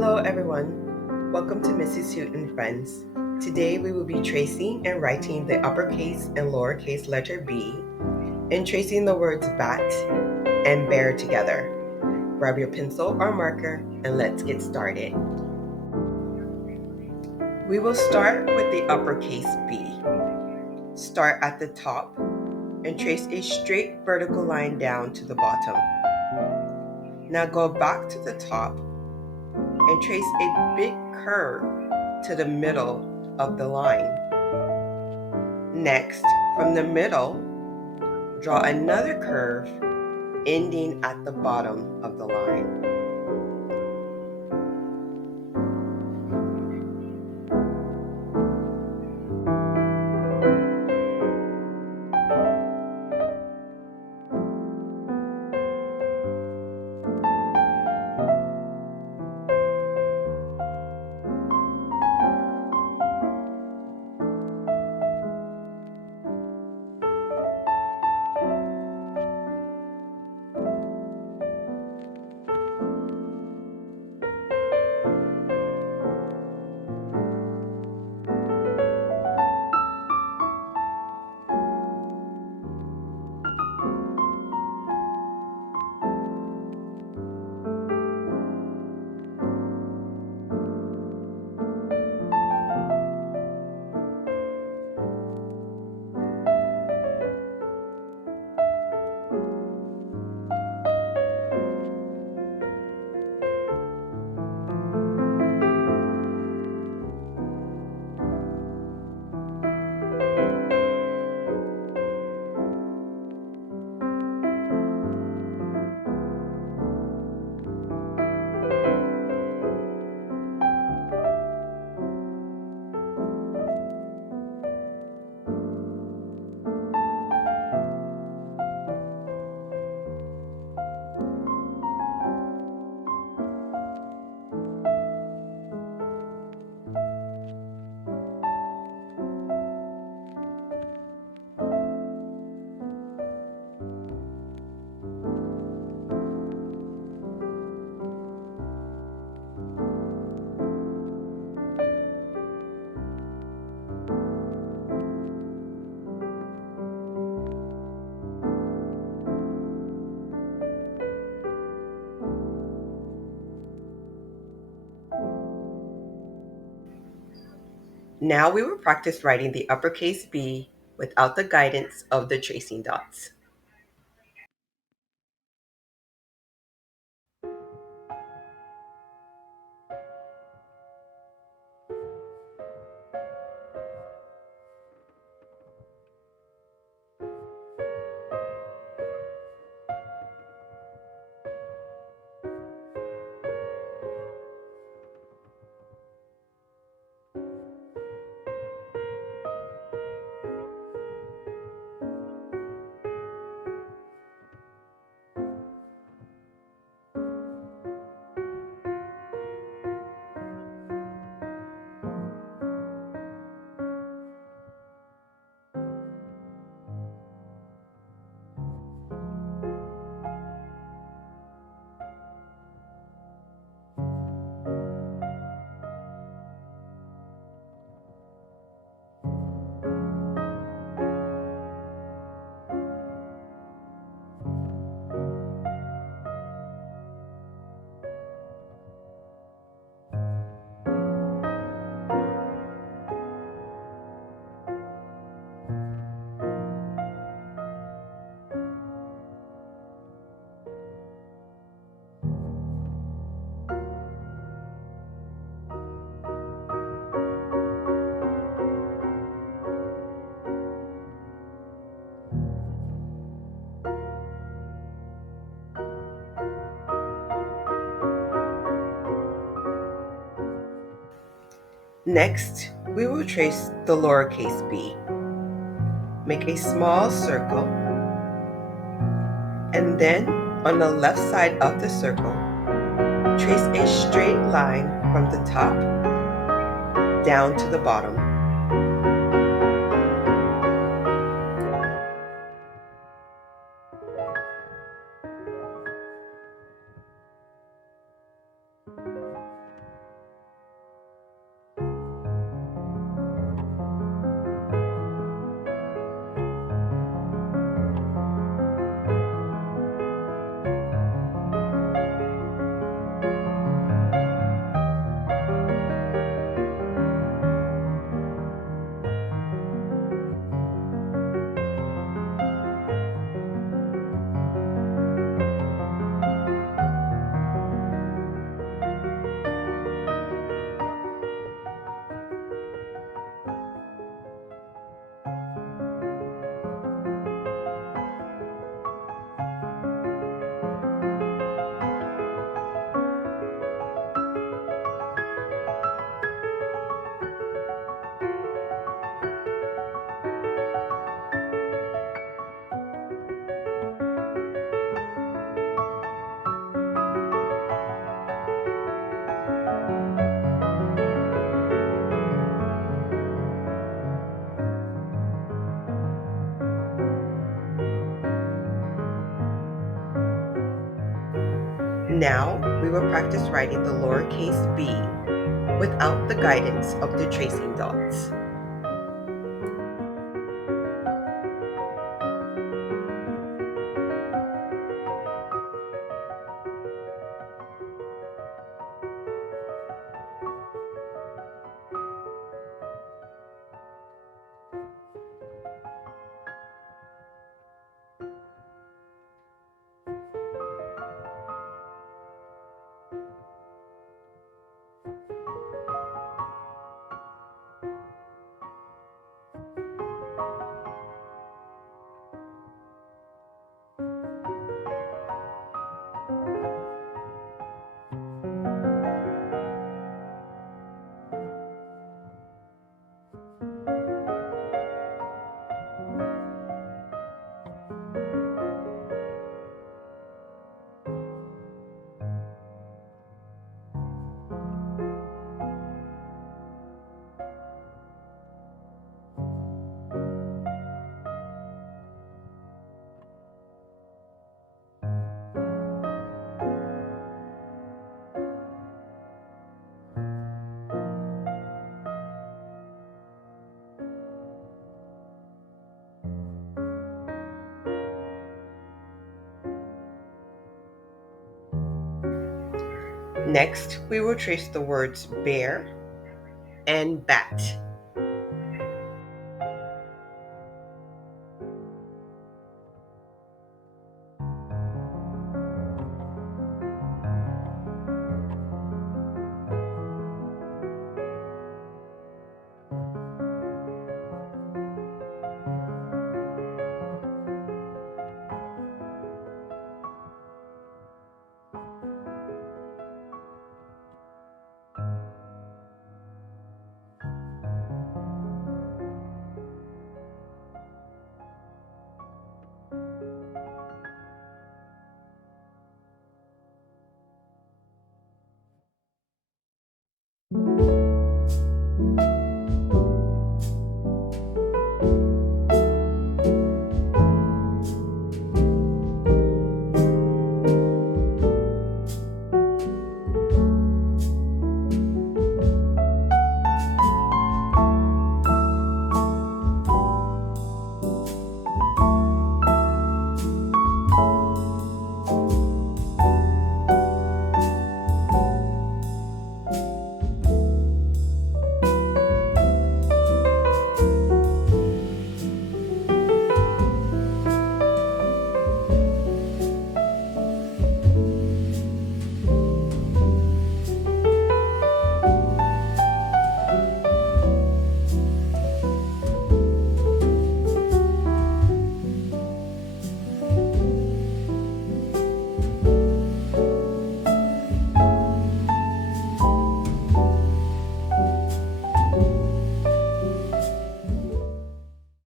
Hello everyone, welcome to Mrs. Hoot and Friends. Today we will be tracing and writing the uppercase and lowercase letter B and tracing the words bat and bear together. Grab your pencil or marker and let's get started. We will start with the uppercase B. Start at the top and trace a straight vertical line down to the bottom. Now go back to the top and trace a big curve to the middle of the line. Next, from the middle, draw another curve ending at the bottom of the line. Now we will practice writing the uppercase B without the guidance of the tracing dots. Next, we will trace the lowercase b. Make a small circle, and then on the left side of the circle, trace a straight line from the top down to the bottom. Now we will practice writing the lowercase b without the guidance of the tracing dots. Next, we will trace the words bear and bat.